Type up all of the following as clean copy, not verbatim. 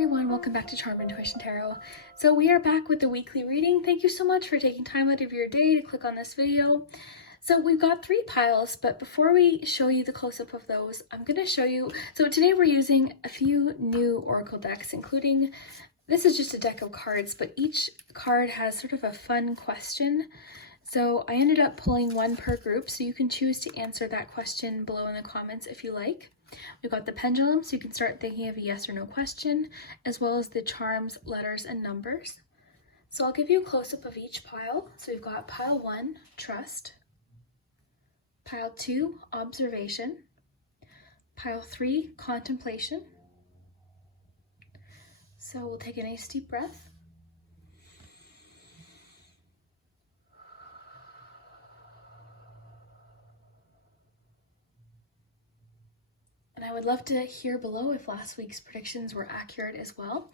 everyone, welcome back to Charm Intuition Tarot. So we are back with the weekly reading. Thank you so much for taking time out of your day to click on this video. So we've got 3 piles, but before we show you the close-up of those, I'm going to show you, so today we're using a few new oracle decks, including, this is just a deck of cards, but each card has sort of a fun question. So I ended up pulling one per group, so you can choose to answer that question below in the comments if you like. We've got the pendulum, so you can start thinking of a yes or no question, as well as the charms, letters, and numbers. So I'll give you a close-up of each pile. So we've got pile 1, trust. Pile 2, observation. Pile 3, contemplation. So we'll take a nice deep breath. And I would love to hear below if last week's predictions were accurate as well.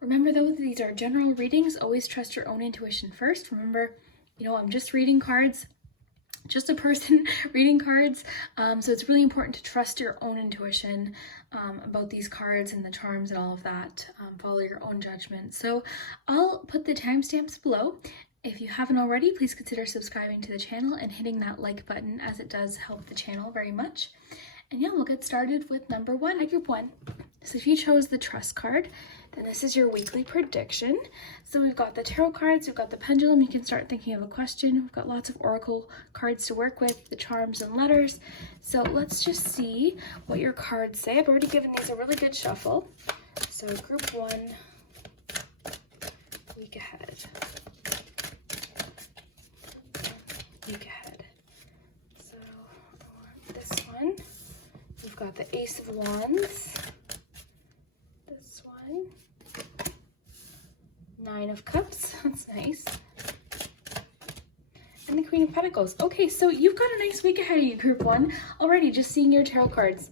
Remember though, these are general readings. Always trust your own intuition first. Remember, I'm just reading cards, just a person reading cards. So it's really important to trust your own intuition about these cards and the charms and all of that. Follow your own judgment. So I'll put the timestamps below. If you haven't already, please consider subscribing to the channel and hitting that like button, as it does help the channel very much. And yeah, we'll get started with number 1, group 1. So if you chose the trust card, then this is your weekly prediction. So we've got the tarot cards, we've got the pendulum, you can start thinking of a question. We've got lots of oracle cards to work with, the charms and letters. So let's just see what your cards say. I've already given these a really good shuffle. So group 1, week ahead. Week ahead. So this one. We've got the Ace of Wands, this one, 9 of Cups, that's nice, and the Queen of Pentacles. Okay, so you've got a nice week ahead of you, group 1, already just seeing your tarot cards.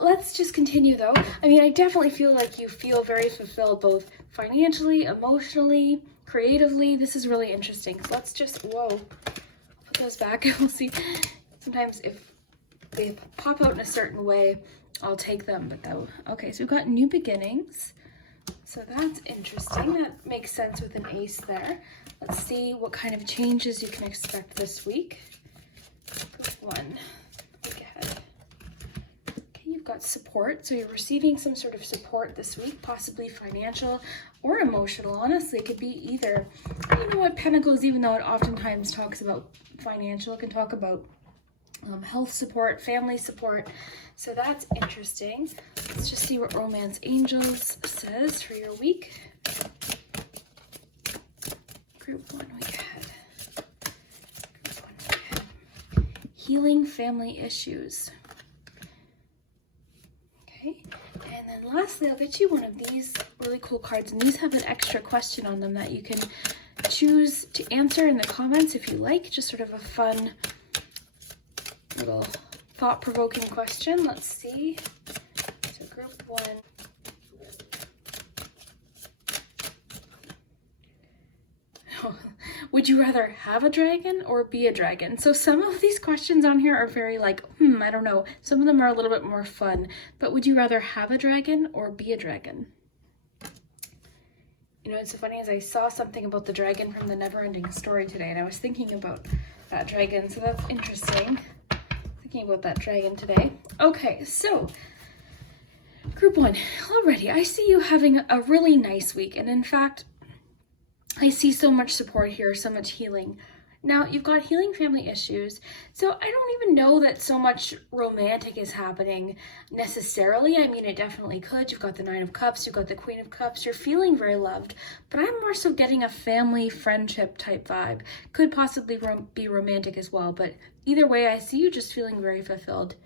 Let's just continue though. I definitely feel like you feel very fulfilled, both financially, emotionally, creatively. This is really interesting. So let's just, I'll put those back. We'll see. Sometimes if they pop out in a certain way, I'll take them, but though, okay, so we've got new beginnings. So that's interesting. That makes sense with an ace there. Let's see what kind of changes you can expect this week. Group 1, week ahead. Okay, you've got support. So you're receiving some sort of support this week, possibly financial or emotional. Honestly, it could be either. And you know what, Pentacles, even though it oftentimes talks about financial, it can talk about health support, family support. So that's interesting. Let's just see what Romance Angels says for your week. Group 1, week ahead. Group 1, week ahead. Healing family issues. Okay, and then lastly, I'll get you one of these really cool cards, and these have an extra question on them that you can choose to answer in the comments if you like. Just sort of a fun little thought-provoking question. Let's see. So group 1. Would you rather have a dragon or be a dragon? So some of these questions on here are very like, I don't know. Some of them are a little bit more fun. But would you rather have a dragon or be a dragon? It's so funny, as I saw something about the dragon from the Neverending Story today, and I was thinking about that dragon, so that's interesting. Thinking about that dragon today. Okay, so group 1, already I see you having a really nice week, and in fact I see so much support here, so much healing. Now you've got healing family issues, so I don't even know that so much romantic is happening necessarily. It definitely could. You've got the 9 of Cups, you've got the Queen of Cups, you're feeling very loved, but I'm more so getting a family friendship type vibe. Could possibly be romantic as well, but either way, I see you just feeling very fulfilled.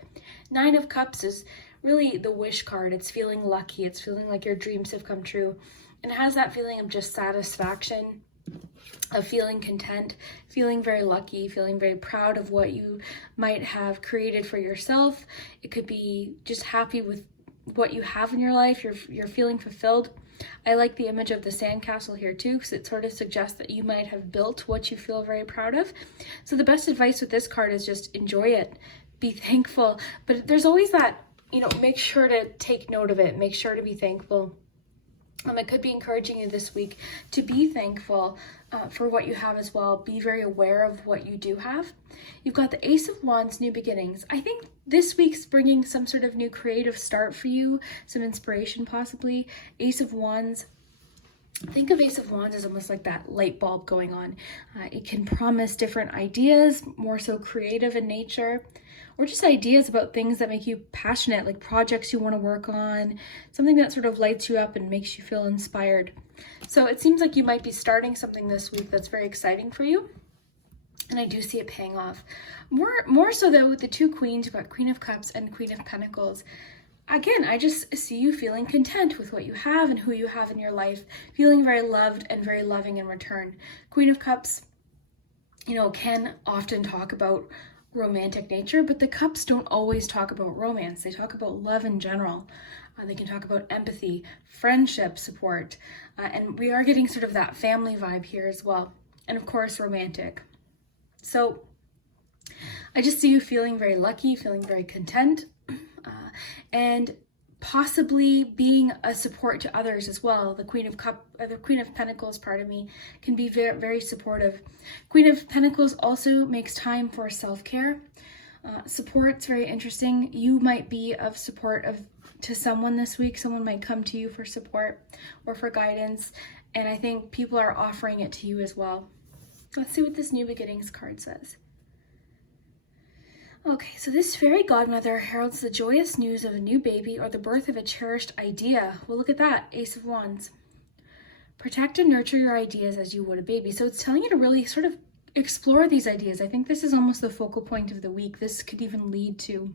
9 of Cups is really the wish card. It's feeling lucky, it's feeling like your dreams have come true, and it has that feeling of just satisfaction, of feeling content, feeling very lucky, feeling very proud of what you might have created for yourself. It could be just happy with what you have in your life. You're feeling fulfilled. I like the image of the sandcastle here too, because it sort of suggests that you might have built what you feel very proud of. So the best advice with this card is just enjoy it, be thankful. But there's always that make sure to take note of it. Make sure to be thankful. It could be encouraging you this week to be thankful for what you have as well. Be very aware of what you do have. You've got the Ace of Wands, new beginnings. I think this week's bringing some sort of new creative start for you, some inspiration possibly. Ace of Wands. Think of Ace of Wands as almost like that light bulb going on. It can promise different ideas, more so creative in nature, or just ideas about things that make you passionate, like projects you want to work on, something that sort of lights you up and makes you feel inspired. So it seems like you might be starting something this week that's very exciting for you. And I do see it paying off. More so though with the two queens, you've got Queen of Cups and Queen of Pentacles. Again, I just see you feeling content with what you have and who you have in your life, feeling very loved and very loving in return. Queen of Cups, can often talk about romantic nature, but the cups don't always talk about romance. They talk about love in general. They can talk about empathy, friendship, support, and we are getting sort of that family vibe here as well. And of course, romantic. So I just see you feeling very lucky, feeling very content, and possibly being a support to others as well. The Queen of Pentacles, can be very, very supportive. Queen of Pentacles also makes time for self-care. Support's very interesting. You might be of support to someone this week. Someone might come to you for support or for guidance, and I think people are offering it to you as well. Let's see what this New Beginnings card says. Okay, so this fairy godmother heralds the joyous news of a new baby or the birth of a cherished idea. Well, look at that, Ace of Wands. Protect and nurture your ideas as you would a baby. So it's telling you to really sort of explore these ideas. I think this is almost the focal point of the week. This could even lead to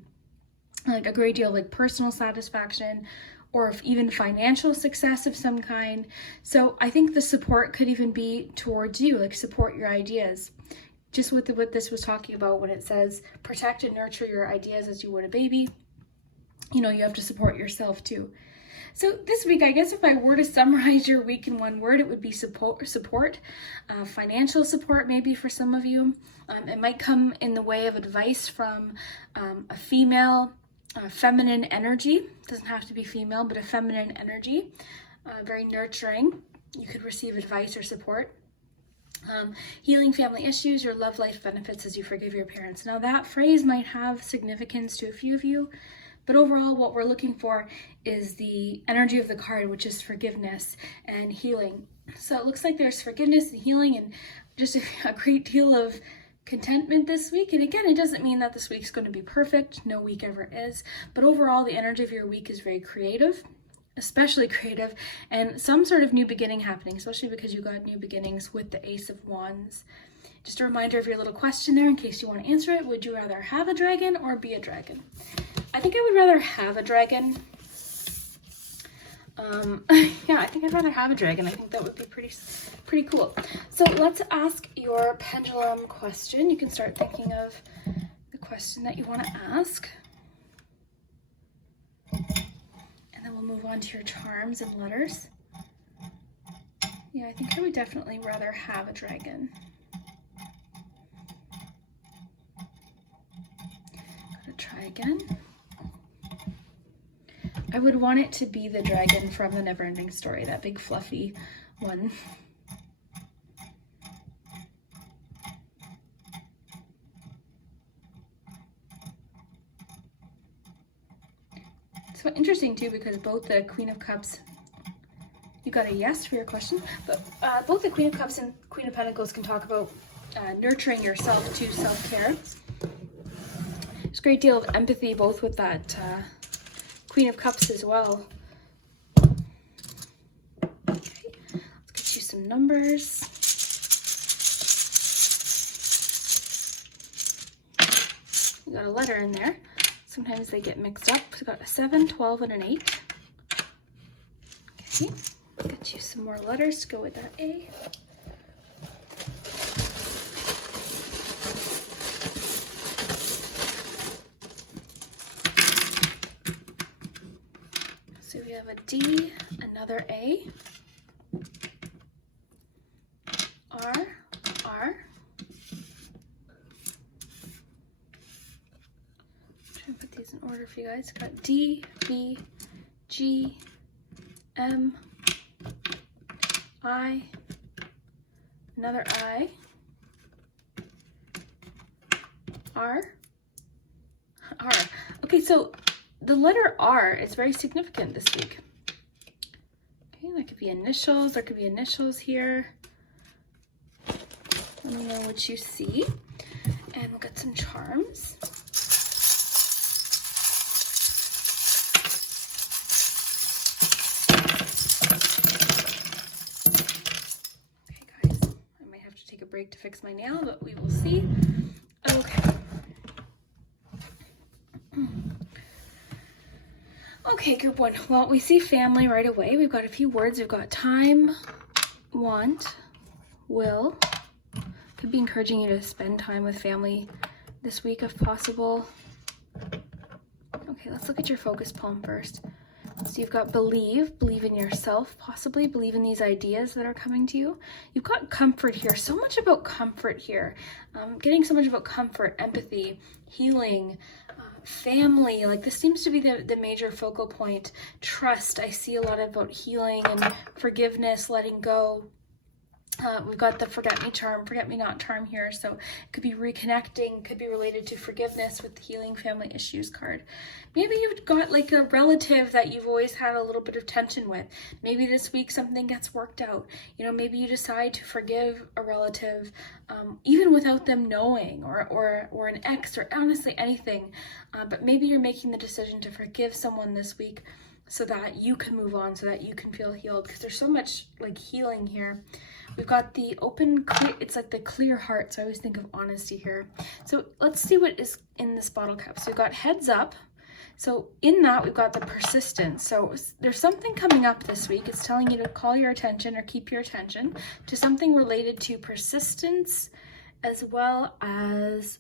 like a great deal of like personal satisfaction or even financial success of some kind. So I think the support could even be towards you, like support your ideas. Just with what this was talking about when it says protect and nurture your ideas as you would a baby, you have to support yourself too. So this week, I guess if I were to summarize your week in one word, it would be support, financial support maybe for some of you. It might come in the way of advice from a female, feminine energy. It doesn't have to be female, but a feminine energy, very nurturing. You could receive advice or support. Healing family issues, your love life benefits as you forgive your parents. Now that phrase might have significance to a few of you, but overall what we're looking for is the energy of the card, which is forgiveness and healing. So it looks like there's forgiveness and healing and just a great deal of contentment this week. And again, it doesn't mean that this week's going to be perfect. No week ever is. But overall, the energy of your week is very creative, especially creative, and some sort of new beginning happening, especially because you got new beginnings with the Ace of Wands. Just a reminder of your little question there in case you want to answer it. Would you rather have a dragon or be a dragon? I think I would rather have a dragon. Yeah, I think I'd rather have a dragon. I think that would be pretty cool. So let's ask your pendulum question. You can start thinking of the question that you want to ask. And then we'll move on to your charms and letters. Yeah, I think I would definitely rather have a dragon. Gotta try again. I would want it to be the dragon from the Neverending Story, that big fluffy one. So interesting too, because both the Queen of Cups, you got a yes for your question, but both the Queen of Cups and Queen of Pentacles can talk about nurturing yourself to self-care. There's a great deal of empathy both with that Queen of Cups as well. Okay, let's get you some numbers. You got a letter in there. Sometimes they get mixed up. We've got a 7, 12, and an 8. Okay, get you some more letters to go with that A. So we have a D, another A, R, R. Try and put these in order for you guys. Got D, B, G, M, I, another I, R, R. Okay, so the letter R is very significant this week. Okay, that could be initials. There could be initials here. Let me know what you see. And we'll get some charms. Okay, guys, I might have to take a break to fix my nail, but we will see. Okay. Okay, group one. Well, we see family right away. We've got a few words. We've got time, want, will. Could be encouraging you to spend time with family this week if possible. Okay, let's look at your focus poem first. So you've got believe in yourself, possibly believe in these ideas that are coming to you. You've got comfort here, so much about comfort here. Getting so much about comfort, empathy, healing, family. Like this seems to be the major focal point. Trust, I see a lot about healing and forgiveness, letting go. We've got the forget me not charm here. So it could be reconnecting, could be related to forgiveness with the healing family issues card. Maybe you've got like a relative that you've always had a little bit of tension with. Maybe this week something gets worked out. You know, maybe you decide to forgive a relative, even without them knowing, or an ex, or honestly anything. But maybe you're making the decision to forgive someone this week so that you can move on, so that you can feel healed, because there's so much like healing here. We've got the open, clear, it's like the clear heart, so I always think of honesty here. So let's see what is in this bottle cap. So we've got heads up. So in that, we've got the persistence. So there's something coming up this week. It's telling you to call your attention or keep your attention to something related to persistence, as well as,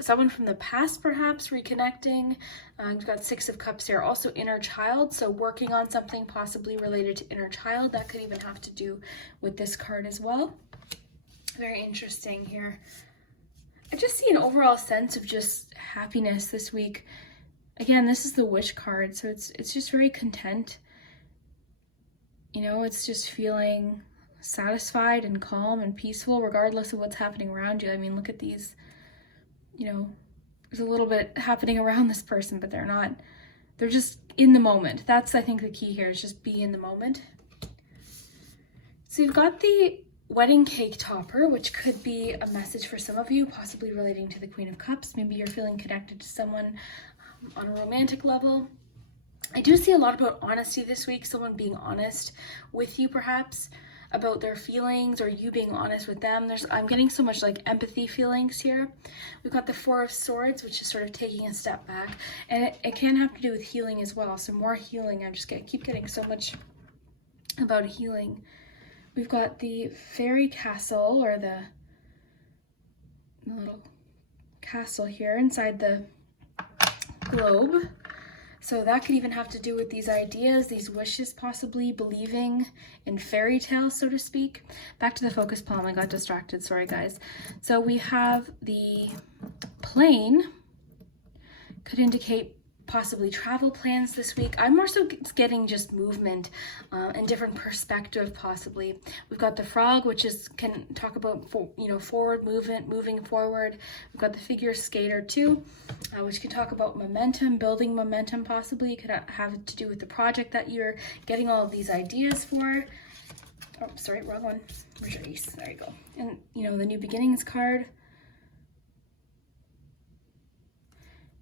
someone from the past perhaps reconnecting. We've got 6 of Cups here. Also inner child, so working on something possibly related to inner child. That could even have to do with this card as well. Very interesting here. I just see an overall sense of just happiness this week. Again, this is the wish card, so it's just very content. You know, it's just feeling satisfied and calm and peaceful regardless of what's happening around you. I mean, look at these. You know, there's a little bit happening around this person, but they're just in the moment. That's, I think, the key here is just be in the moment. So you've got the wedding cake topper, which could be a message for some of you, possibly relating to the Queen of Cups. Maybe you're feeling connected to someone on a romantic level. I do see a lot about honesty this week, someone being honest with you perhaps about their feelings, or you being honest with them. I'm getting so much like empathy feelings here. We've got the 4 of Swords, which is sort of taking a step back, and it can have to do with healing as well. So more healing. Keep getting so much about healing. We've got the fairy castle, or the little castle here inside the globe. So that could even have to do with these ideas, these wishes, possibly believing in fairy tales, so to speak. Back to the focus poem. I got distracted. Sorry, guys. So we have the plane. Could indicate possibly travel plans this week. I'm more so getting just movement and different perspective, possibly. We've got the frog, which can talk about forward movement, moving forward. We've got the figure skater too, which can talk about momentum, building momentum, possibly. It could have to do with the project that you're getting all of these ideas for. Oh, sorry, wrong one. Retrace. There you go. And the new beginnings card.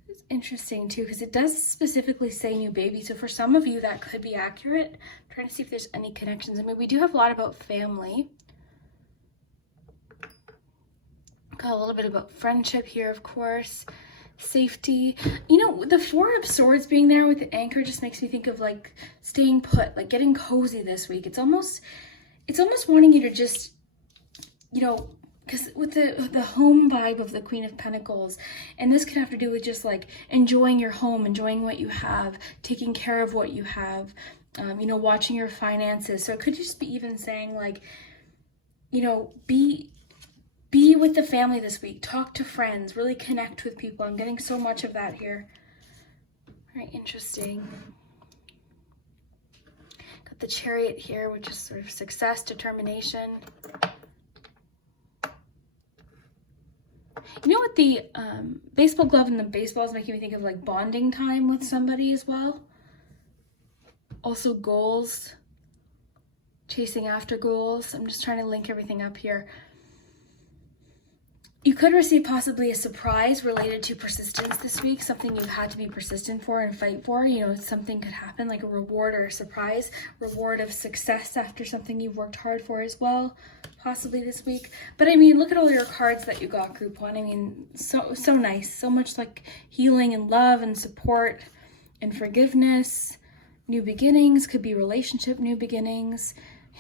It's interesting too, because it does specifically say new baby. So for some of you, that could be accurate. I'm trying to see if there's any connections. I mean, we do have a lot about family. Got a little bit about friendship here, of course. Safety. The 4 of Swords being there with the anchor just makes me think of like staying put, like getting cozy this week. It's almost wanting you to just, because with the home vibe of the Queen of Pentacles, and this could have to do with just like enjoying your home, enjoying what you have, taking care of what you have, watching your finances. So it could just be even saying like, be with the family this week, talk to friends, really connect with people. I'm getting so much of that here. Very interesting. Got the Chariot here, which is sort of success, determination. You know what, the baseball glove and the baseball is making me think of like bonding time with somebody as well. Also goals, chasing after goals. I'm just trying to link everything up here. You could receive possibly a surprise related to persistence this week, something you've had to be persistent for and fight for. You know, something could happen like a reward or a surprise, reward of success after something you've worked hard for as well, possibly this week. But I mean, look at all your cards that you got, group one. I mean, so nice, so much like healing and love and support and forgiveness, new beginnings, could be relationship new beginnings.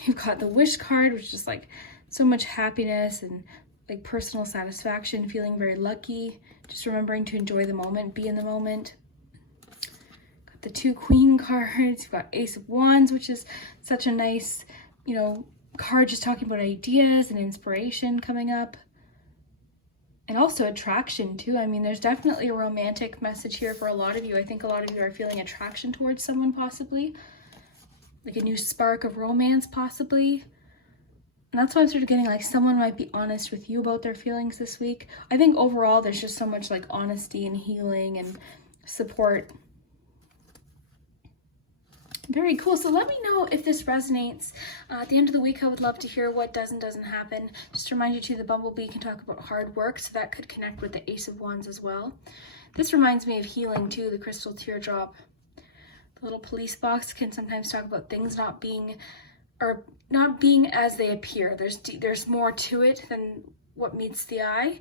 You've got the wish card, which is like so much happiness and like personal satisfaction, feeling very lucky, just remembering to enjoy the moment, be in the moment. Got the 2 Queen cards. You've got Ace of Wands, which is such a nice, you know, card just talking about ideas and inspiration coming up. And also attraction too. I mean, there's definitely a romantic message here for a lot of you. I think a lot of you are feeling attraction towards someone possibly, like a new spark of romance possibly. And that's why I'm sort of getting like someone might be honest with you about their feelings this week. I think overall there's just so much like honesty and healing and support. Very cool. So let me know if this resonates. At the end of the week, I would love to hear what does and doesn't happen. Just to remind you too, the Bumblebee can talk about hard work, so that could connect with the Ace of Wands as well. This reminds me of healing too, the Crystal Teardrop. The little police box can sometimes talk about things not being as they appear. There's more to it than what meets the eye.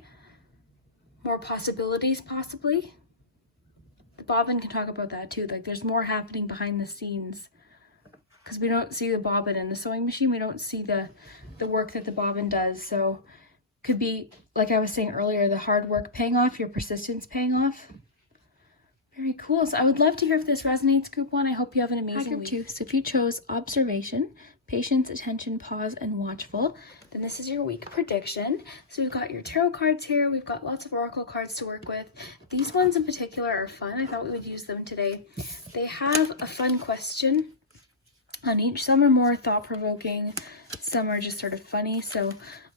More possibilities, possibly. The bobbin can talk about that too. Like there's more happening behind the scenes, because we don't see the bobbin in the sewing machine. We don't see the work that the bobbin does. So could be, like I was saying earlier, the hard work paying off, your persistence paying off. Very cool. So I would love to hear if this resonates, group one. I hope you have an amazing week. Group two. So if you chose observation, patience, attention, pause, and watchful, then this is your week prediction. So we've got your tarot cards here. We've got lots of oracle cards to work with. These ones in particular are fun. I thought we would use them today. They have a fun question on each. Some are more thought-provoking. Some are just sort of funny. So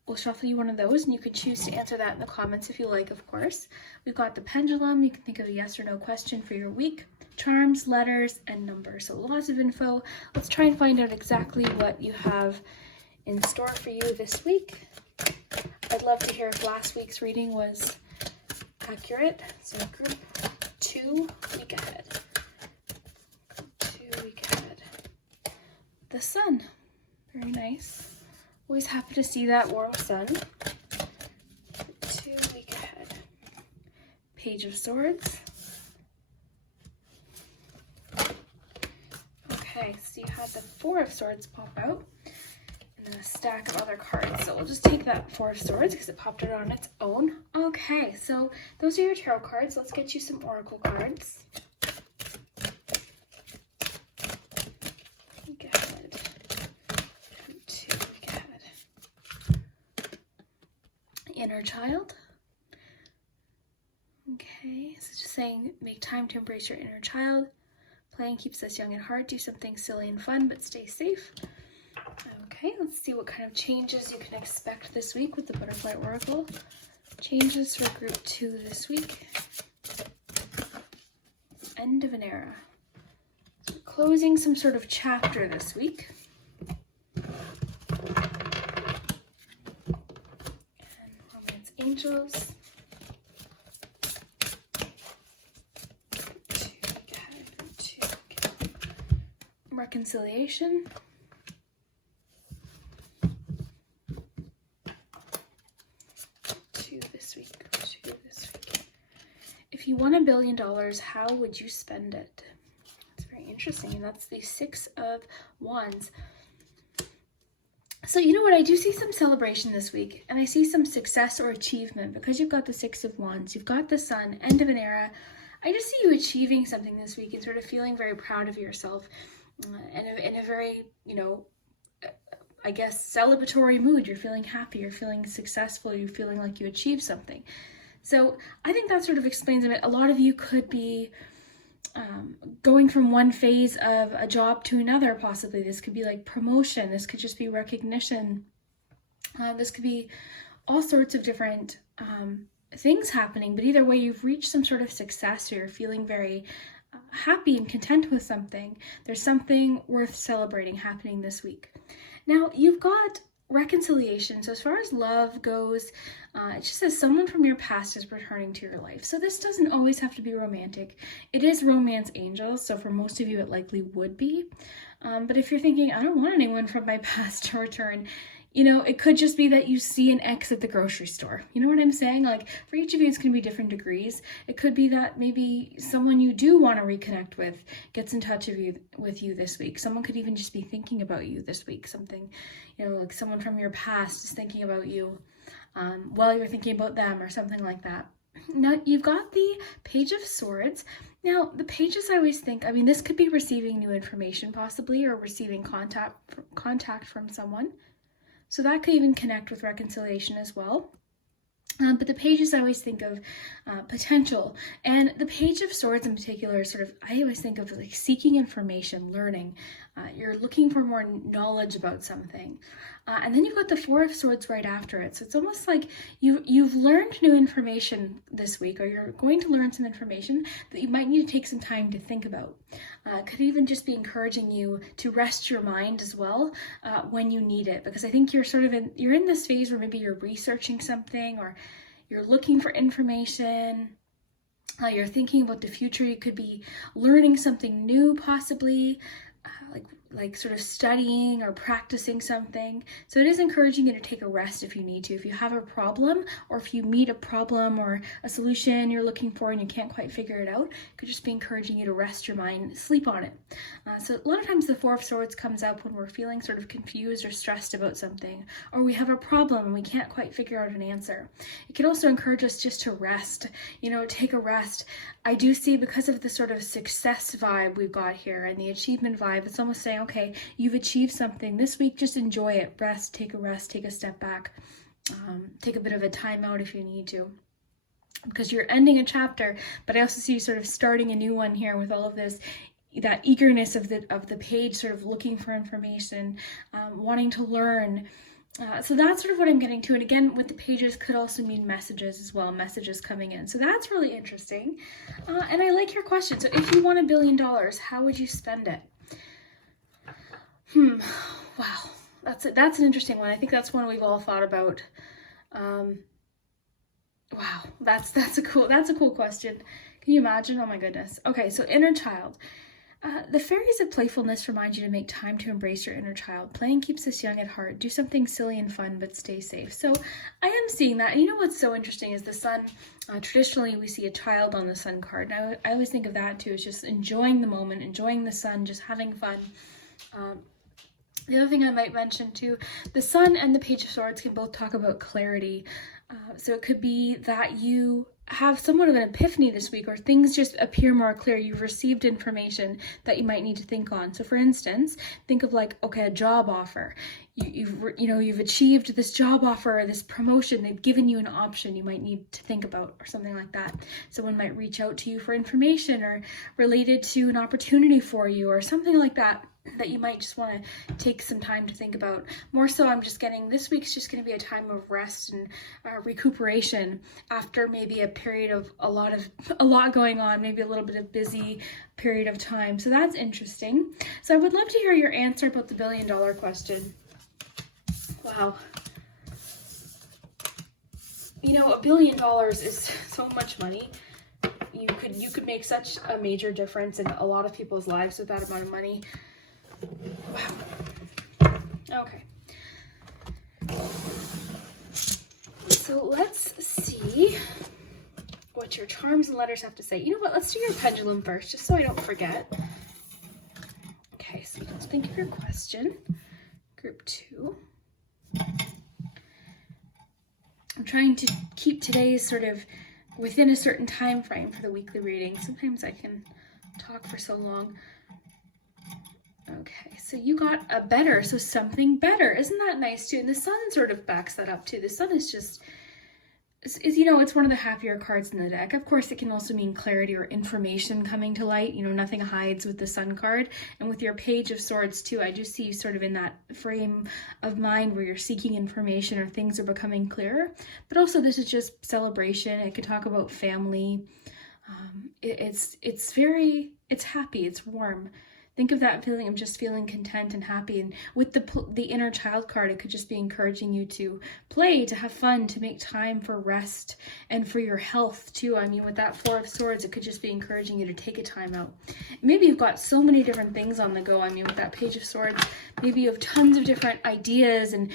we'll shuffle you one of those, and you can choose to answer that in the comments if you like, of course. We've got the pendulum. You can think of a yes or no question for your week. Charms, letters, and numbers. So lots of info. Let's try and find out exactly what you have in store for you this week. I'd love to hear if last week's reading was accurate. So group two, week ahead. Group 2, week ahead. The sun. Very nice. Always happy to see that warm sun. Group 2, week ahead. Page of Swords. Okay, so you had the 4 of Swords pop out, and then a stack of other cards. So we'll just take that 4 of Swords because it popped out on its own. Okay, so those are your tarot cards. Let's get you some oracle cards. Week ahead. 2, week ahead. Inner child. Okay, so just saying, make time to embrace your inner child. Playing keeps us young at heart. Do something silly and fun, but stay safe. Okay, let's see what kind of changes you can expect this week with the Butterfly Oracle. Changes for group 2 this week. End of an era. So we're closing some sort of chapter this week. And Romance Angels. Reconciliation. Two this week. If you won $1 billion, how would you spend it? It's very interesting. And that's the 6 of Wands. So you know what? I do see some celebration this week, and I see some success or achievement because you've got the 6 of Wands. You've got the Sun, end of an era. I just see you achieving something this week and sort of feeling very proud of yourself. In a very, you know, I guess, celebratory mood. You're feeling happy, you're feeling successful, you're feeling like you achieved something. So I think that sort of explains a bit. A lot of you could be going from one phase of a job to another, possibly. This could be like promotion. This could just be recognition. This could be all sorts of different things happening, but either way, you've reached some sort of success, or you're feeling very happy and content with something. There's something worth celebrating happening this week. Now, you've got reconciliation. So as far as love goes, it just says someone from your past is returning to your life. So this doesn't always have to be romantic. It is romance angels, so for most of you it likely would be. But if you're thinking, I don't want anyone from my past to return, it could just be that you see an ex at the grocery store. You know what I'm saying? Like, for each of you, it's going to be different degrees. It could be that maybe someone you do want to reconnect with gets in touch with you this week. Someone could even just be thinking about you this week. Something, like someone from your past is thinking about you while you're thinking about them, or something like that. Now, you've got the Page of Swords. Now, the pages, I always think, this could be receiving new information possibly, or receiving contact from someone. So that could even connect with reconciliation as well. But the pages, I always think of potential. And the Page of Swords in particular is I always think of like seeking information, learning. You're looking for more knowledge about something. And then you've got the Four of Swords right after it. So it's almost like you've learned new information this week, or you're going to learn some information that you might need to take some time to think about. Could even just be encouraging you to rest your mind as well when you need it, because I think you're you're in this phase where maybe you're researching something, or you're looking for information. You're thinking about the future. You could be learning something new, possibly, like sort of studying or practicing something. So it is encouraging you to take a rest if you need to. If you have a problem, or if you meet a problem or a solution you're looking for and you can't quite figure it out, it could just be encouraging you to rest your mind, sleep on it. So a lot of times the Four of Swords comes up when we're feeling sort of confused or stressed about something, or we have a problem and we can't quite figure out an answer. It can also encourage us just to rest, take a rest. I do see, because of the sort of success vibe we've got here and the achievement vibe, it's almost saying, okay, you've achieved something this week, just enjoy it. Take a step back, take a bit of a time out if you need to, because you're ending a chapter. But I also see you sort of starting a new one here with all of this, that eagerness of the page, sort of looking for information, wanting to learn. So that's sort of what I'm getting to. And again, with the pages could also mean messages as well, messages coming in. So that's really interesting. And I like your question. So if you won $1 billion, how would you spend it? Wow. That's an interesting one. I think that's one we've all thought about. Wow. That's a cool question. Can you imagine? Oh my goodness. Okay. So inner child. The fairies of playfulness remind you to make time to embrace your inner child. Playing keeps us young at heart. Do something silly and fun, but stay safe. So I am seeing that. And what's so interesting is the sun. Traditionally, we see a child on the sun card. And I always think of that too, as just enjoying the moment, enjoying the sun, just having fun. The other thing I might mention too, the sun and the Page of Swords can both talk about clarity. So it could be that you have somewhat of an epiphany this week, or things just appear more clear. You've received information that you might need to think on. So for instance, think of a job offer. You've achieved this job offer or this promotion. They've given you an option you might need to think about, or something like that. Someone might reach out to you for information, or related to an opportunity for you, or something like that you might just want to take some time to think about. More so, I'm just getting this week's just going to be a time of rest and recuperation after maybe a period of a lot going on, maybe a little bit of busy period of time. So that's interesting. So I would love to hear your answer about the $1 billion question. Wow. $1 billion is so much money. You could make such a major difference in a lot of people's lives with that amount of money. Wow. Okay. So let's see what your charms and letters have to say. You know what? Let's do your pendulum first, just so I don't forget. Okay, so let's think of your question. Group 2. I'm trying to keep today's sort of within a certain time frame for the weekly reading. Sometimes I can talk for so long. Okay, so you got a better, so something better. Isn't that nice too? And the sun sort of backs that up too. The sun is just it's one of the happier cards in the deck. Of course, it can also mean clarity or information coming to light. Nothing hides with the Sun card. And with your Page of Swords too, I just see you sort of in that frame of mind where you're seeking information or things are becoming clearer. But also this is just celebration. It could talk about family. It's happy, it's warm. Think of that feeling of just feeling content and happy. And with the inner child card, it could just be encouraging you to play, to have fun, to make time for rest and for your health too. I mean, with that Four of Swords, it could just be encouraging you to take a time out. Maybe you've got so many different things on the go. I mean, with that Page of Swords, maybe you have tons of different ideas and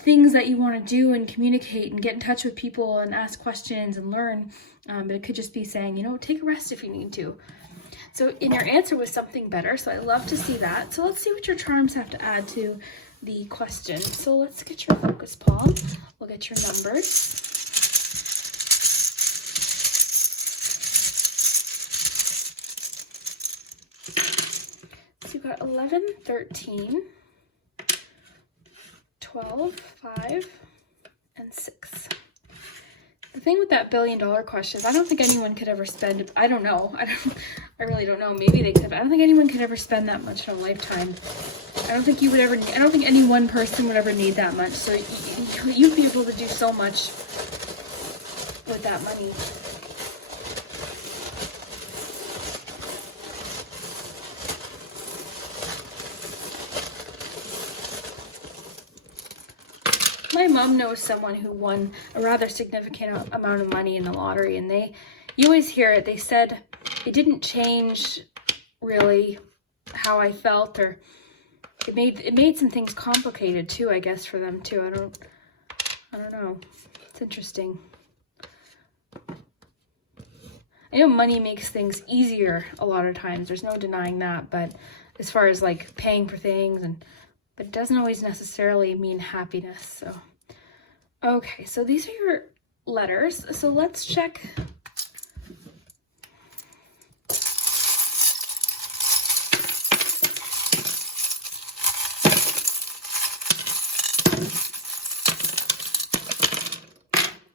things that you want to do and communicate and get in touch with people and ask questions and learn. But it could just be saying, take a rest if you need to. So in your answer was something better, so I love to see that. So let's see what your charms have to add to the question. So let's get your focus palm. We'll get your numbers. So you've got 11, 13, 12, 5, and 6. The thing with that $1 billion question is I don't think anyone could ever spend, I don't know, I really don't know, maybe they could, but I don't think anyone could ever spend that much in a lifetime. I don't think any one person would ever need that much, so you'd be able to do so much with that money. My mom knows someone who won a rather significant amount of money in the lottery, and you always hear it, they said it didn't change really how I felt, or it made some things complicated too, I guess, for them too. I don't know. It's interesting. I know money makes things easier a lot of times. There's no denying that, but as far as like paying for things but it doesn't always necessarily mean happiness. So, okay, so these are your letters. So let's check.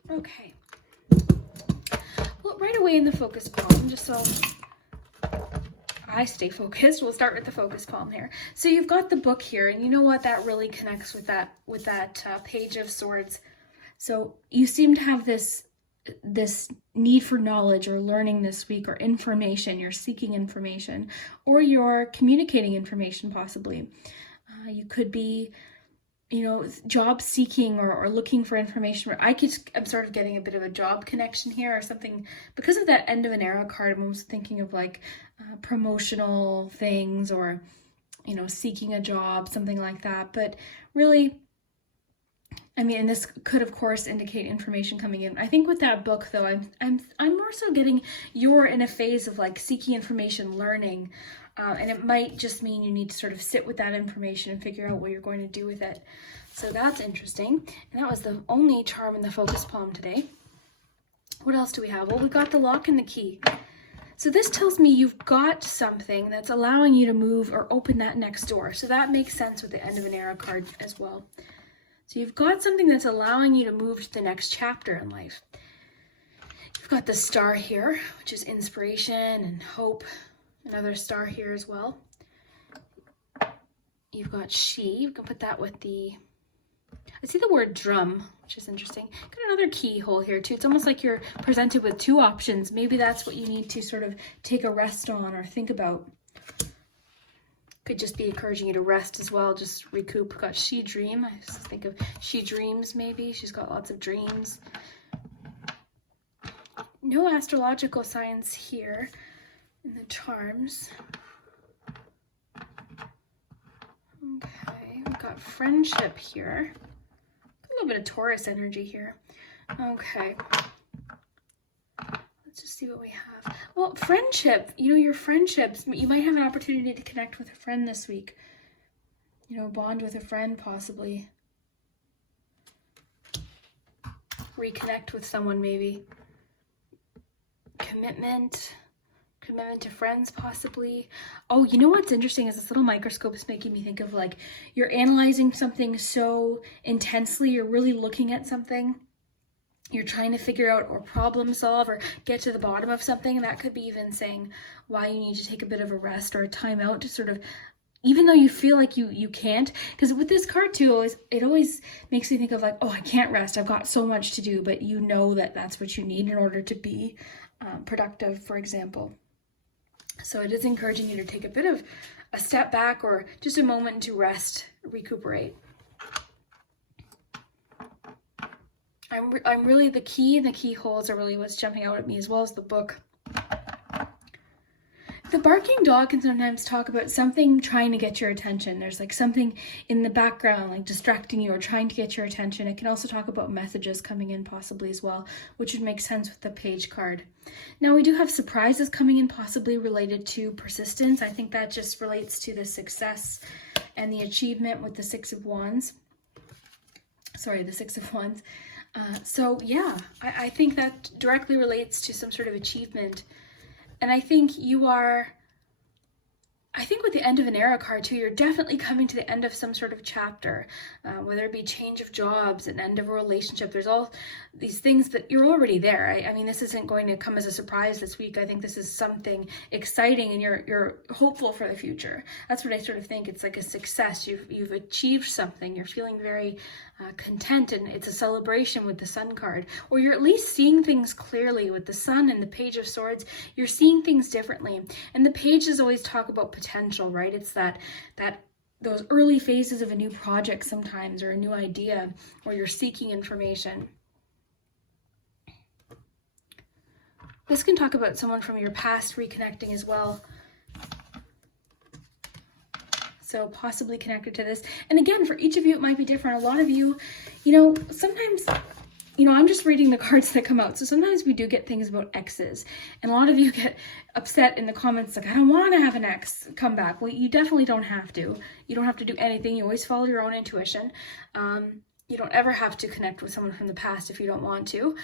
Okay. Well, right away in the focus palm, just so I stay focused, we'll start with the focus palm here. So you've got the book here, and you know what, that really connects with that Page of Swords. So you seem to have this need for knowledge or learning this week, or information. You're seeking information, or you're communicating information possibly. You could be job seeking or looking for information. I'm sort of getting a bit of a job connection here or something. Because of that End of an Era card, I'm almost thinking of like promotional things, or, seeking a job, something like that. But really, I mean, and this could of course indicate information coming in. I think with that book though, I'm more so getting you're in a phase of like seeking information, learning. And it might just mean you need to sort of sit with that information and figure out what you're going to do with it. So that's interesting. And that was the only charm in the focus palm today. What else do we have? Well, we got the lock and the key. So this tells me you've got something that's allowing you to move or open that next door. So that makes sense with the End of an Era card as well. So you've got something that's allowing you to move to the next chapter in life. You've got the star here, which is inspiration and hope. Another star here as well. You've got she. You can put that with I see the word drum, which is interesting. Got another keyhole here too. It's almost like you're presented with two options. Maybe that's what you need to sort of take a rest on or think about. Could just be encouraging you to rest as well, just recoup. Got she dream. I just think of she dreams maybe. She's got lots of dreams. No astrological signs here in the charms. Okay, we've got friendship here. A little bit of Taurus energy here. Okay. Let's just see what we have. Well, friendship, your friendships, you might have an opportunity to connect with a friend this week. Bond with a friend possibly. Reconnect with someone maybe. Commitment to friends possibly. Oh, you know what's interesting is this little microscope is making me think of like you're analyzing something so intensely, you're really looking at something, you're trying to figure out or problem solve or get to the bottom of something. That could be even saying why you need to take a bit of a rest or a time out to sort of, even though you feel like you can't, because with this card too, it always makes me think of like, oh, I can't rest, I've got so much to do, but you know that that's what you need in order to be productive, for example. So it is encouraging you to take a bit of a step back or just a moment to rest, recuperate. I'm really the key and the keyholes are really what's jumping out at me, as well as the book. The barking dog can sometimes talk about something trying to get your attention. There's like something in the background, like distracting you or trying to get your attention. It can also talk about messages coming in possibly as well, which would make sense with the page card. Now we do have surprises coming in, possibly related to persistence. I think that just relates to the success and the achievement with the Six of Wands. Sorry, the Six of Wands. So yeah, I think that directly relates to some sort of achievement. And I think with the end of an era card too, you're definitely coming to the end of some sort of chapter, whether it be change of jobs, an end of a relationship. There's all these things that you're already there. I mean, this isn't going to come as a surprise this week. I think this is something exciting and you're hopeful for the future. That's what I sort of think. It's like a success. You've achieved something. You're feeling very content, and it's a celebration with the Sun card, or you're at least seeing things clearly with the Sun and the Page of Swords. You're seeing things differently, and the pages always talk about potential, right? It's that those early phases of a new project sometimes, or a new idea, or you're seeking information. This can talk about someone from your past reconnecting as well. So possibly connected to this. And again, for each of you, it might be different. A lot of you, sometimes, I'm just reading the cards that come out. So sometimes we do get things about exes. And a lot of you get upset in the comments like, I don't want to have an ex come back. Well, you definitely don't have to. You don't have to do anything. You always follow your own intuition. You don't ever have to connect with someone from the past if you don't want to.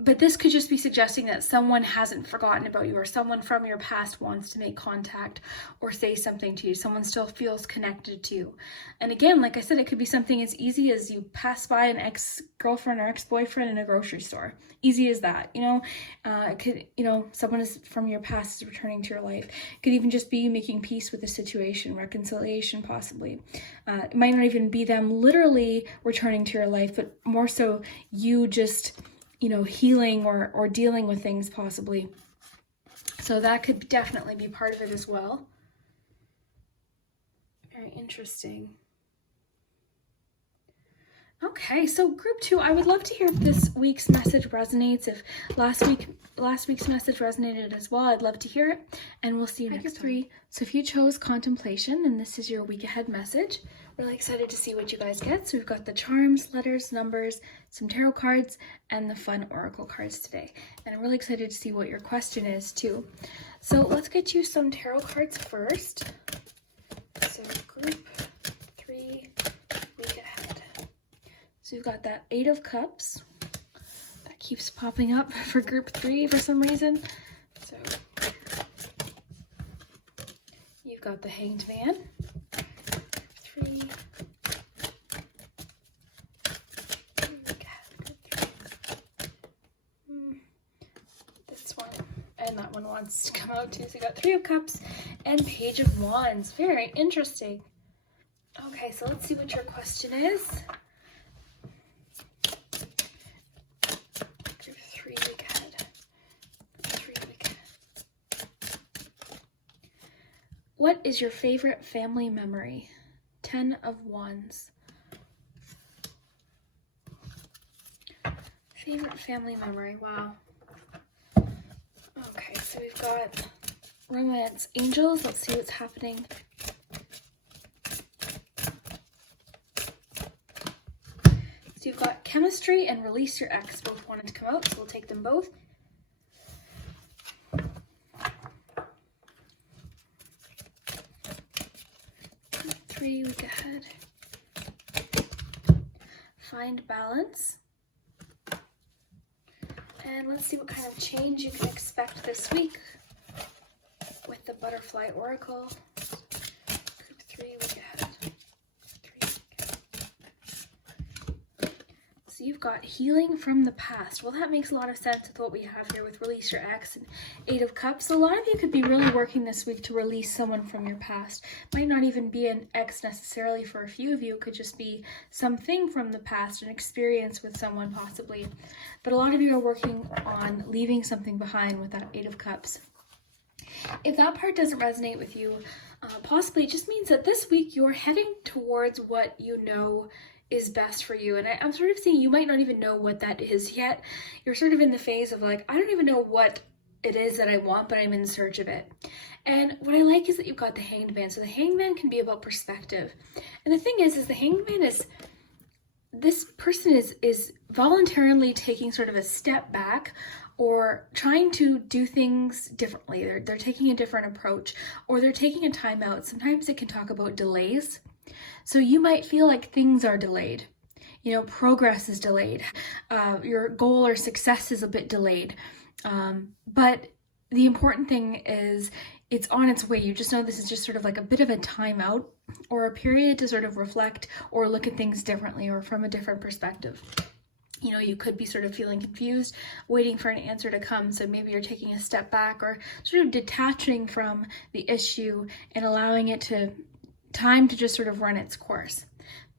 But this could just be suggesting that someone hasn't forgotten about you, or someone from your past wants to make contact or say something to you. Someone still feels connected to you. And again, like I said, it could be something as easy as you pass by an ex-girlfriend or ex-boyfriend in a grocery store. Easy as that, It could, someone is from your past is returning to your life. It could even just be you making peace with the situation, reconciliation possibly. It might not even be them literally returning to your life, but more so you just healing or dealing with things possibly. So that could definitely be part of it as well. Very interesting. Okay, so group 2, I would love to hear if this week's message resonates. If last week's message resonated as well, I'd love to hear it. And we'll see you next time. 3. So if you chose Contemplation, and this is your week ahead message, really excited to see what you guys get. So we've got the charms, letters, numbers, some tarot cards, and the fun oracle cards today. And I'm really excited to see what your question is too. So let's get you some tarot cards first. So group 3, week ahead. So you've got that 8 of Cups. That keeps popping up for group 3 for some reason. So you've got the Hanged Man. 3. This one. And that one wants to come out too. So you got 3 of Cups and Page of Wands. Very interesting. Okay, so let's see what your question is. Group 3 week ahead. 3 week ahead. What is your favorite family memory? 10 of Wands. Favorite family memory, wow. Okay, so we've got Romance Angels. Let's see what's happening. So you've got Chemistry and Release Your Ex. Both wanted to come out, so we'll take them both. Group 3 week ahead. Find Balance. And let's see what kind of change you can expect this week with the Butterfly Oracle. Group 3 week ahead. 3 week ahead. So you've got healing from the past. Well, that makes a lot of sense with what we have here with release your ex and Eight of Cups. So a lot of you could be really working this week to release someone from your past. Might not even be an ex necessarily for a few of you. It could just be something from the past, an experience with someone possibly. But a lot of you are working on leaving something behind with that Eight of Cups. If that part doesn't resonate with you, possibly it just means that this week you're heading towards what you know is best for you. And I'm sort of seeing you might not even know what that is yet. You're sort of in the phase of like, I don't even know what it is that I want, but I'm in search of it. And what I like is that you've got the Hanged Man. So the Hanged Man can be about perspective. And the thing is the Hanged Man is, this person is voluntarily taking sort of a step back or trying to do things differently. They're taking a different approach, or they're taking a time out. Sometimes it can talk about delays. So you might feel like things are delayed. You know, progress is delayed. Your goal or success is a bit delayed. But the important thing is it's on its way. You just know this is just sort of like a bit of a timeout or a period to sort of reflect or look at things differently or from a different perspective. You know, you could be sort of feeling confused, waiting for an answer to come. So maybe you're taking a step back or sort of detaching from the issue and allowing it to time to just sort of run its course.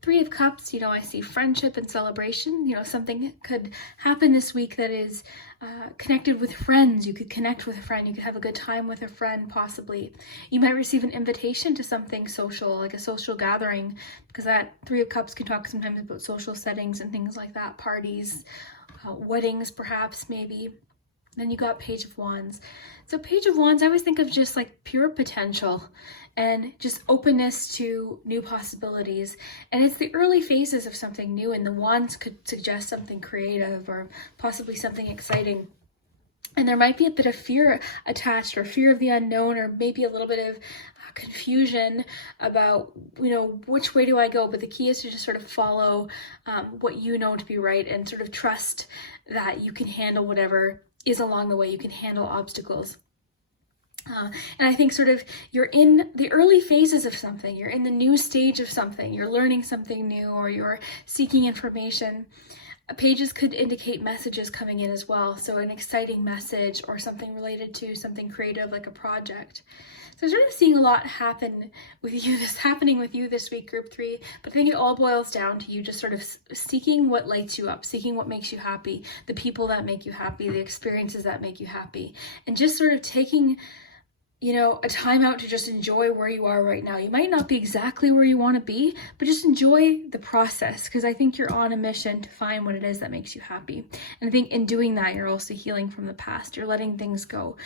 Three of Cups, you know, I see friendship and celebration. You know, something could happen this week that is connected with friends. You could connect with a friend. You could have a good time with a friend, possibly. You might receive an invitation to something social, like a social gathering, because that Three of Cups can talk sometimes about social settings and things like that, parties, weddings, perhaps, maybe. Then you got Page of Wands. So Page of Wands, I always think of just like pure potential and just openness to new possibilities. And it's the early phases of something new, and the wands could suggest something creative or possibly something exciting. And there might be a bit of fear attached, or fear of the unknown, or maybe a little bit of confusion about, you know, which way do I go? But the key is to just sort of follow what you know to be right, and sort of trust that you can handle whatever is along the way. You can handle obstacles. And I think sort of you're in the early phases of something, you're in the new stage of something, you're learning something new, or you're seeking information. Pages could indicate messages coming in as well. So an exciting message or something related to something creative like a project. So I'm sort of seeing a lot happening with you this week, group 3, but I think it all boils down to you just sort of seeking what lights you up, seeking what makes you happy, the people that make you happy, the experiences that make you happy, and just sort of taking, you know, a time out to just enjoy where you are right now. You might not be exactly where you want to be, but just enjoy the process, because I think you're on a mission to find what it is that makes you happy. And I think in doing that, you're also healing from the past. You're letting things go.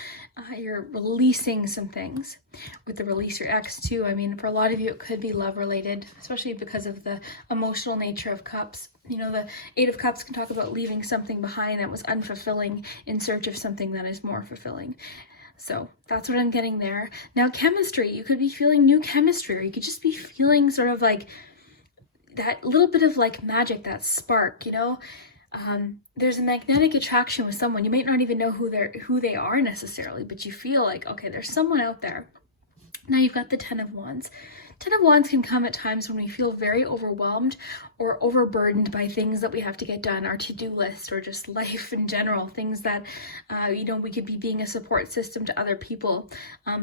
You're releasing some things. With the Release Your Ex too, I mean, for a lot of you, it could be love related, especially because of the emotional nature of Cups. You know, the Eight of Cups can talk about leaving something behind that was unfulfilling in search of something that is more fulfilling. So that's what I'm getting there. Now, chemistry, you could be feeling new chemistry, or you could just be feeling sort of like that little bit of like magic, that spark, you know. There's a magnetic attraction with someone. You might not even know who they are necessarily, but you feel like, okay, there's someone out there. Now you've got the Ten of Wands. Ten of Wands can come at times when we feel very overwhelmed or overburdened by things that we have to get done, our to-do list, or just life in general, things that, you know, we could be being a support system to other people.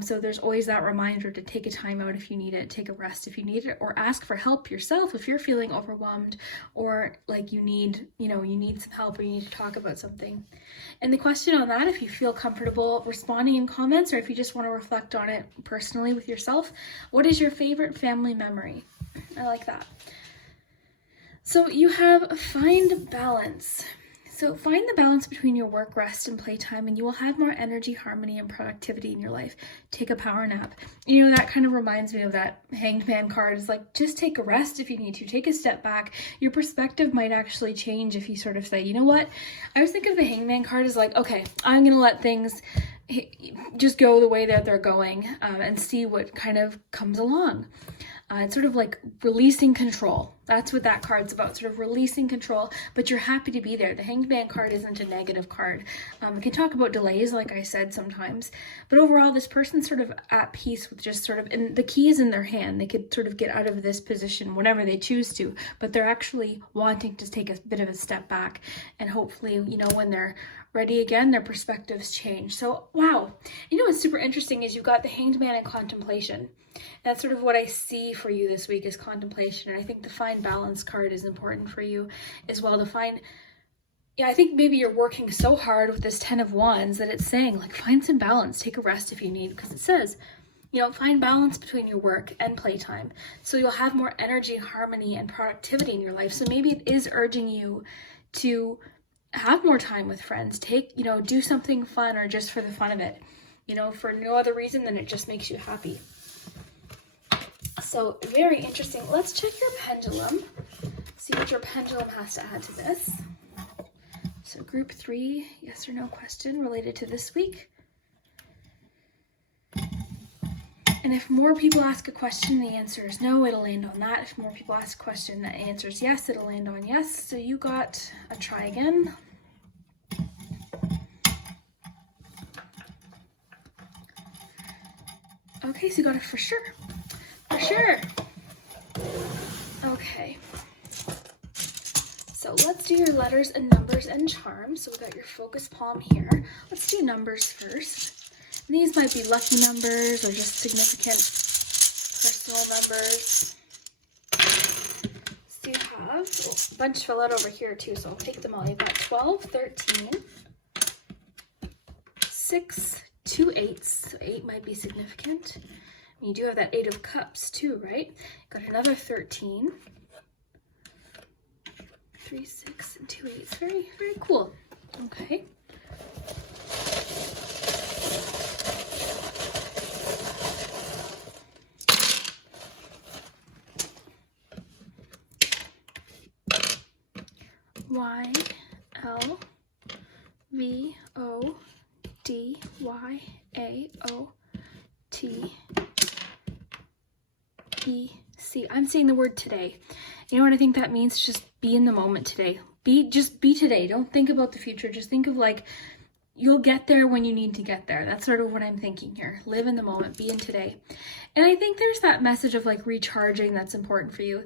So there's always that reminder to take a time out if you need it, take a rest if you need it, or ask for help yourself if you're feeling overwhelmed, or like you need some help, or you need to talk about something. And the question on that, if you feel comfortable responding in comments, or if you just want to reflect on it personally with yourself, what is your favorite family memory? I like that. So you have find balance. So find the balance between your work, rest, and playtime, and you will have more energy, harmony, and productivity in your life. Take a power nap. You know, that kind of reminds me of that Hanged Man card. It's like, just take a rest if you need to. Take a step back. Your perspective might actually change if you sort of say, you know what? I always think of the Hanged Man card as like, okay, I'm going to let things just go the way that they're going, and see what kind of comes along. It's sort of like releasing control. That's what that card's about, sort of releasing control, but you're happy to be there. The Hanged Man card isn't a negative card. We can talk about delays, like I said, sometimes, but overall, this person's sort of at peace with just sort of, and the key is in their hand. They could sort of get out of this position whenever they choose to, but they're actually wanting to take a bit of a step back, and hopefully, you know, when they're ready again, their perspectives change. So, wow. You know what's super interesting is you've got the Hanged Man and Contemplation. That's sort of what I see for you this week is contemplation. And I think the Find Balance card is important for you as well to find, yeah, I think maybe you're working so hard with this 10 of Wands that it's saying, like, find some balance, take a rest if you need, because it says, you know, find balance between your work and playtime. So you'll have more energy, harmony, and productivity in your life. So maybe it is urging you to have more time with friends, take, you know, do something fun or just for the fun of it, you know, for no other reason than it just makes you happy. So very interesting. Let's check your pendulum, see what your pendulum has to add to this. So group 3, yes or no question related to this week. And if more people ask a question, the answer is no, it'll land on that. If more people ask a question, the answer is yes, it'll land on yes. So you got a try again. Okay, so you got it for sure. For sure. Okay. So let's do your letters and numbers and charms. So we got your focus palm here. Let's do numbers first. And these might be lucky numbers or just significant personal numbers. So you have a bunch fell out over here too, so I'll take them all. You've got 12, 13, 6, 2 8s. So 8 might be significant. And you do have that 8 of Cups too, right? Got another 13. 3, 6, and 2 8s. Very, very cool. Okay. Y, L, V, O, D, Y, A, O, T, E, C. I'm saying the word today. You know what I think that means? Just be in the moment today. Just be today. Don't think about the future. Just think of like, you'll get there when you need to get there. That's sort of what I'm thinking here. Live in the moment, be in today. And I think there's that message of like recharging that's important for you.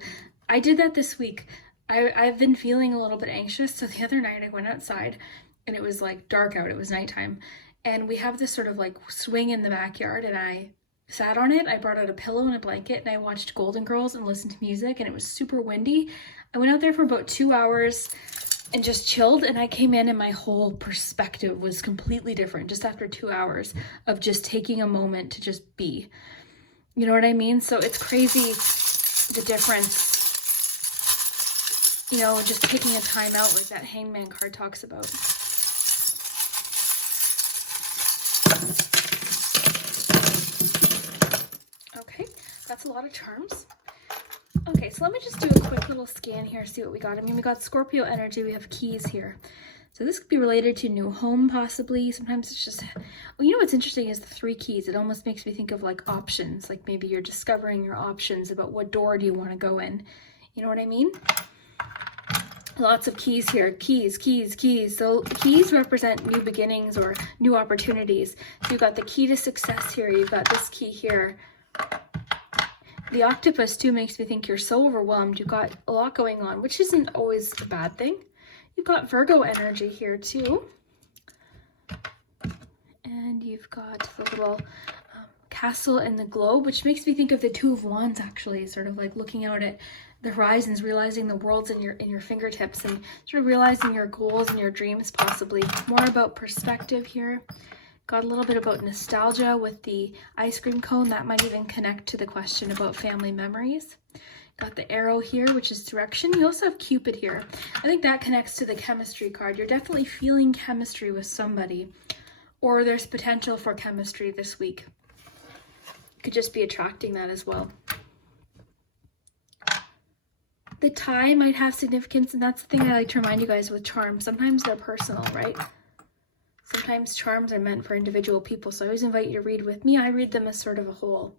I did that this week. I've been feeling a little bit anxious. So the other night I went outside and it was like dark out. It was nighttime. And we have this sort of like swing in the backyard and I sat on it. I brought out a pillow and a blanket and I watched Golden Girls and listened to music and it was super windy. I went out there for about 2 hours and just chilled, and I came in and my whole perspective was completely different just after 2 hours of just taking a moment to just be. You know what I mean? So it's crazy the difference, you know, just taking a time out like that Hangman card talks about. Okay, that's a lot of charms. Okay, so let me just do a quick little scan here, see what we got. I mean, we got Scorpio energy, we have keys here. So this could be related to new home, possibly. Sometimes it's just, well, you know what's interesting is the 3 keys. It almost makes me think of like options, like maybe you're discovering your options about what door do you want to go in. You know what I mean? Lots of keys here. Keys, keys, keys. So keys represent new beginnings or new opportunities. So you've got the key to success here. You've got this key here. The octopus too makes me think you're so overwhelmed. You've got a lot going on, which isn't always a bad thing. You've got Virgo energy here too. And you've got the little castle and the globe, which makes me think of the 2 of Wands actually, sort of like looking out at the horizons, realizing the world's in your fingertips and sort of realizing your goals and your dreams possibly. More about perspective here. Got a little bit about nostalgia with the ice cream cone. That might even connect to the question about family memories. Got the arrow here, which is direction. You also have Cupid here. I think that connects to the chemistry card. You're definitely feeling chemistry with somebody, or there's potential for chemistry this week. Could just be attracting that as well. The tie might have significance, and that's the thing I like to remind you guys with charms. Sometimes they're personal, right? Sometimes charms are meant for individual people, so I always invite you to read with me. I read them as sort of a whole.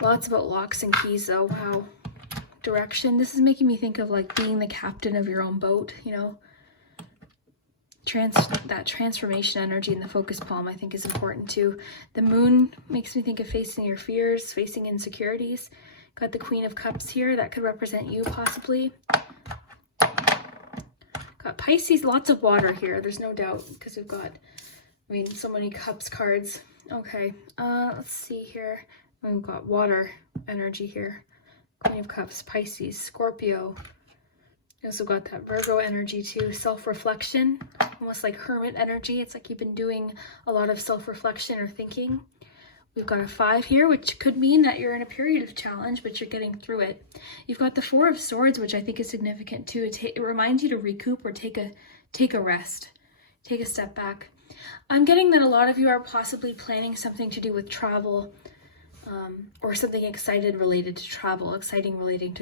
Lots about locks and keys though, wow. direction. This is making me think of like being the captain of your own boat, you know. That transformation energy in the focus palm I think is important too. The moon makes me think of facing your fears, facing insecurities. Got the Queen of Cups here. That could represent you possibly. Got Pisces, lots of water here. There's no doubt because we've got, I mean, so many cups cards. Okay, let's see here. We've got water energy here. Queen of Cups, Pisces, Scorpio. You also got that Virgo energy too, self-reflection, almost like hermit energy. It's like you've been doing a lot of self-reflection or thinking. We've got a 5 here, which could mean that you're in a period of challenge, but you're getting through it. You've got the 4 of Swords, which I think is significant too. It reminds you to recoup or take a rest, take a step back. I'm getting that a lot of you are possibly planning something to do with travel, or something exciting relating to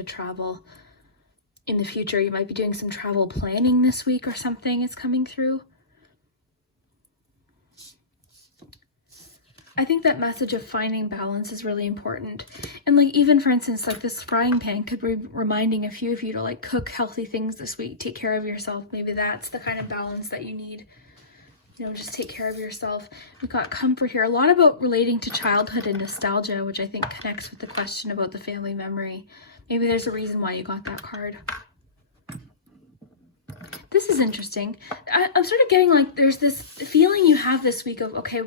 travel in the future. You might be doing some travel planning this week or something is coming through. I think that message of finding balance is really important. And like, even for instance, like this frying pan could be reminding a few of you to like cook healthy things this week, take care of yourself. Maybe that's the kind of balance that you need. You know, just take care of yourself. We've got comfort here. A lot about relating to childhood and nostalgia, which I think connects with the question about the family memory. Maybe there's a reason why you got that card. This is interesting. I'm sort of getting like there's this feeling you have this week of, okay,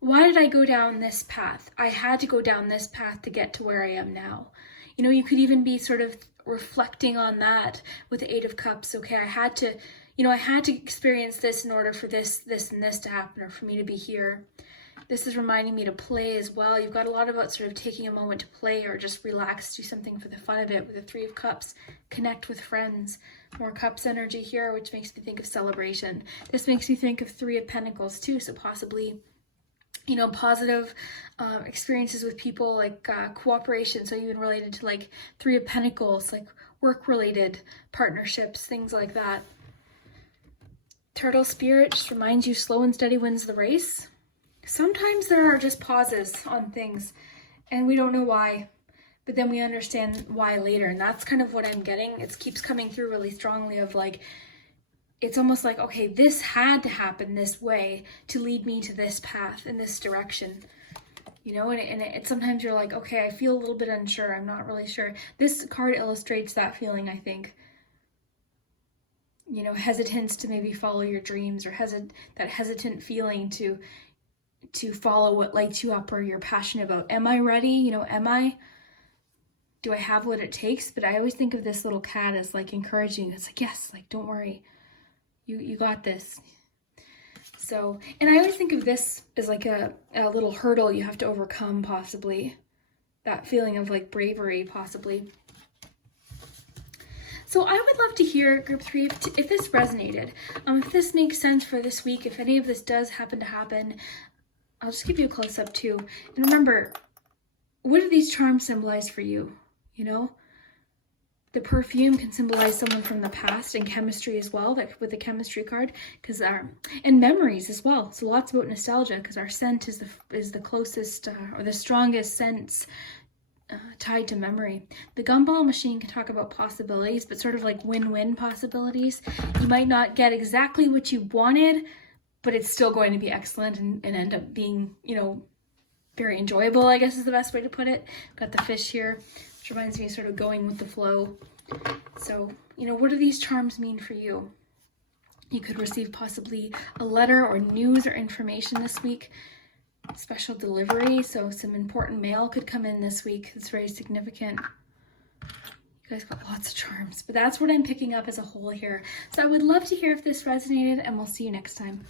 why did I go down this path? I had to go down this path to get to where I am now. You know, you could even be sort of reflecting on that with the 8 of Cups. Okay, I had to experience this in order for this, and this to happen, or for me to be here. This is reminding me to play as well. You've got a lot about sort of taking a moment to play or just relax, do something for the fun of it with the 3 of Cups. Connect with friends. More Cups energy here, which makes me think of celebration. This makes me think of 3 of Pentacles too, so possibly, you know, positive experiences with people, like cooperation. So even related to like 3 of Pentacles, like work-related partnerships, things like that. Turtle Spirit just reminds you slow and steady wins the race. Sometimes there are just pauses on things and we don't know why, but then we understand why later. And that's kind of what I'm getting. It keeps coming through really strongly of like, it's almost like, okay, this had to happen this way to lead me to this path in this direction. You know, and sometimes you're like, okay, I feel a little bit unsure. I'm not really sure. This card illustrates that feeling, I think. You know, hesitance to maybe follow your dreams, or that hesitant feeling to follow what lights you up or you're passionate about. Am I ready? You know, do I have what it takes? But I always think of this little cat as like encouraging. It's like, yes, like, don't worry. You got this. So, and I always think of this as like a little hurdle you have to overcome, possibly. That feeling of like bravery, possibly. So I would love to hear, Group 3, if this resonated, if this makes sense for this week, if any of this does happen to happen. I'll just give you a close-up too. And remember, what do these charms symbolize for you? You know, the perfume can symbolize someone from the past, and chemistry as well, like with the chemistry card, because and memories as well. So lots about nostalgia, because our scent is the closest or the strongest sense tied to memory. The gumball machine can talk about possibilities, but sort of like win-win possibilities. You might not get exactly what you wanted, but it's still going to be excellent and end up being, you know, very enjoyable, I guess is the best way to put it. Got the fish here, which reminds me of sort of going with the flow. So, you know, what do these charms mean for you? You could receive possibly a letter or news or information this week. Special delivery, so some important mail could come in this week. It's very significant. You guys got lots of charms, but that's what I'm picking up as a whole here. So I would love to hear if this resonated, and we'll see you next time.